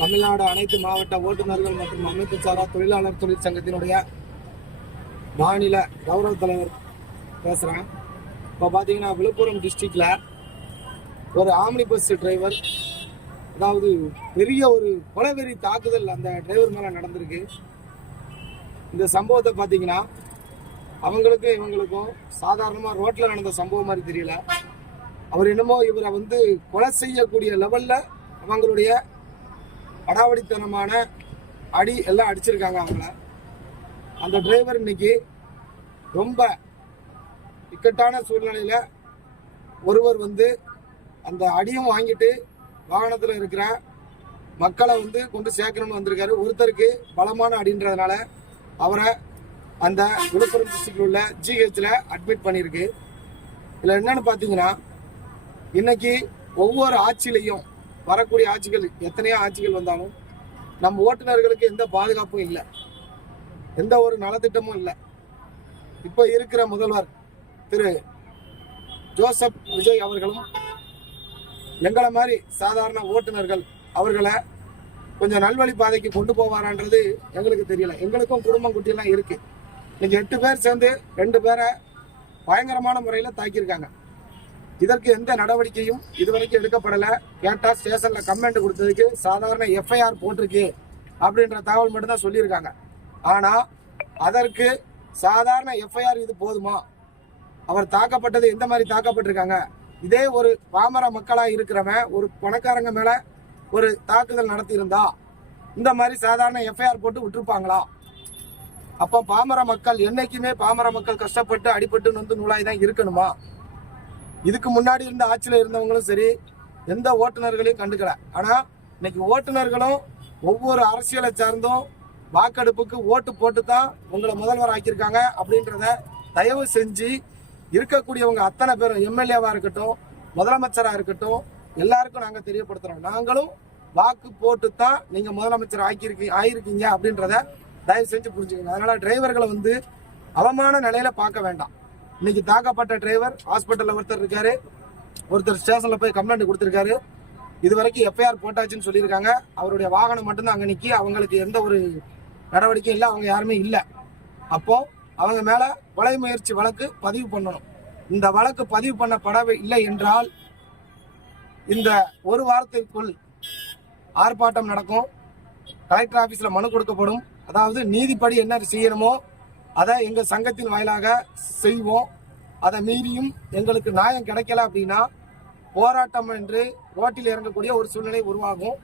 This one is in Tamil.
தமிழ்நாடு அனைத்து மாவட்ட ஓட்டுநர்கள் மற்றும் அமைப்பு சாரா தொழிலாளர் தொழிற்சங்கத்தினுடைய மாநில கௌரவ தலைவர் பேசுகிறேன். இப்போ பார்த்தீங்கன்னா விழுப்புரம் டிஸ்ட்ரிக்ட்ல ஒரு ஆம்னி பஸ் டிரைவர், அதாவது பெரிய ஒரு கொலைவெறி தாக்குதல் அந்த டிரைவர் மேலே நடந்திருக்கு. இந்த சம்பவத்தை பார்த்தீங்கன்னா அவங்களுக்கும் இவங்களுக்கும் சாதாரணமாக ரோட்டில் நடந்த சம்பவம் மாதிரி தெரியல. அவர் என்னமோ இவரை கொலை செய்யக்கூடிய லெவலில் அவங்களுடைய அடாவடித்தனமான அடி எல்லாம் அடிச்சிருக்காங்க அவங்கள. அந்த டிரைவர் இன்னைக்கு ரொம்ப இக்கட்டான சூழ்நிலையில ஒருவர் அந்த அடியும் வாங்கிட்டு வாகனத்தில் இருக்கிற மக்களை கொண்டு சேர்க்கணும்னு வந்திருக்காரு. ஒருத்தருக்கு பலமான அடின்றதுனால அவரை அந்த விழுப்புரம் டிஸ்ட்ரிக்ட்ல உள்ள ஜிஹெச்ல அட்மிட் பண்ணியிருக்கு. இதில் என்னன்னு பார்த்தீங்கன்னா, இன்னைக்கு ஒவ்வொரு ஆட்சியிலையும் வரக்கூடிய ஆட்சிகள் எத்தனையோ ஆட்சிகள் வந்தாலும் நம் ஓட்டுநர்களுக்கு எந்த பாதுகாப்பும் இல்லை, எந்த ஒரு நலத்திட்டமும் இல்லை. இப்போ இருக்கிற முதல்வர் திரு ஜோசப் விஜய் அவர்களும் எங்களை மாதிரி சாதாரண ஓட்டுநர்கள் அவர்களை கொஞ்சம் நல்வழி பாதைக்கு கொண்டு போவாரான்றது எங்களுக்கு தெரியல. எங்களுக்கும் குடும்பம் குட்டியெல்லாம் இருக்கு. இன்னைக்கு 8 பேர் சேர்ந்து 2 பேரை பயங்கரமான முறையில் தாக்கியிருக்காங்க. இதற்கு எந்த நடவடிக்கையும் இதுவரைக்கும் எடுக்கப்படலை. கேட்டா ஸ்டேஷன்ல கம்ப்ளைண்ட் கொடுத்ததுக்கு சாதாரண எஃப்ஐஆர் போட்டிருக்கு அப்படின்ற தகவல் மட்டும் தான் சொல்லியிருக்காங்க. ஆனா அதற்கு சாதாரண எஃப்ஐஆர் இது போதுமா? அவர் தாக்கப்பட்டது எந்த மாதிரி தாக்கப்பட்டிருக்காங்க? இதே ஒரு பாமர மக்களா இருக்கிறவன் ஒரு பணக்காரங்க மேல ஒரு தாக்குதல் நடத்தி இருந்தா இந்த மாதிரி சாதாரண எஃப்ஐஆர் போட்டு விட்டுருப்பாங்களா? அப்ப பாமர மக்கள் என்னைக்குமே பாமர மக்கள் கஷ்டப்பட்டு அடிபட்டு நொந்து தான் இருக்கணுமா? இதுக்கு முன்னாடி இருந்த ஆட்சியில் இருந்தவங்களும் சரி எந்த ஓட்டுநர்களையும் கண்டுக்கல. ஆனா இன்னைக்கு ஓட்டுநர்களும் ஒவ்வொரு அரசியலை சார்ந்தும் வாக்கெடுப்புக்கு ஓட்டு போட்டு தான் உங்களை முதல்வர் ஆக்கியிருக்காங்க அப்படின்றத தயவு செஞ்சு இருக்கக்கூடியவங்க அத்தனை பேரும், எம்எல்ஏவா இருக்கட்டும், முதலமைச்சரா இருக்கட்டும், எல்லாருக்கும் நாங்க தெரியப்படுத்துறோம். நாங்களும் வாக்கு போட்டு தான் நீங்க முதலமைச்சர் ஆயிருக்கீங்க அப்படின்றத தயவு செஞ்சு புரிஞ்சுக்கோங்க. அதனால டிரைவர்களை அவமான நிலையில பார்க்க வேண்டாம். இன்னைக்கு தாக்கப்பட்ட டிரைவர் ஹாஸ்பிட்டல்ல ஒருத்தர் இருக்காரு, ஒருத்தர் ஸ்டேஷன்ல போய் கம்ப்ளைண்ட் கொடுத்திருக்காரு. இது வரைக்கும் எஃப்ஐஆர் போட்டாச்சுன்னு சொல்லியிருக்காங்க. அவருடைய வாகனம் மட்டும்தான் அங்க நிக்கி, அவங்களுக்கு எந்த ஒரு நடவடிக்கையும் இல்லை, அவங்க யாருமே இல்லை. அப்போ அவங்க மேல கொலை முயற்சி வழக்கு பதிவு பண்ணணும். இந்த வழக்கு பதிவு பண்ணப்படவில்லை என்றால் இந்த ஒரு வாரத்திற்குள் ஆர்ப்பாட்டம் நடக்கும், கலெக்டர் ஆபீஸ்ல மனு கொடுக்கப்படும். அதாவது நீதிப்படி என்ன செய்யணுமோ அதை எங்க சங்கத்தின் வாயிலாக செய்வோம். அதை மீறியும் எங்களுக்கு நியாயம் கிடைக்கல அப்படின்னா போராட்டம் என்று ரோட்டில் இறங்கக்கூடிய ஒரு சூழ்நிலை உருவாகும்.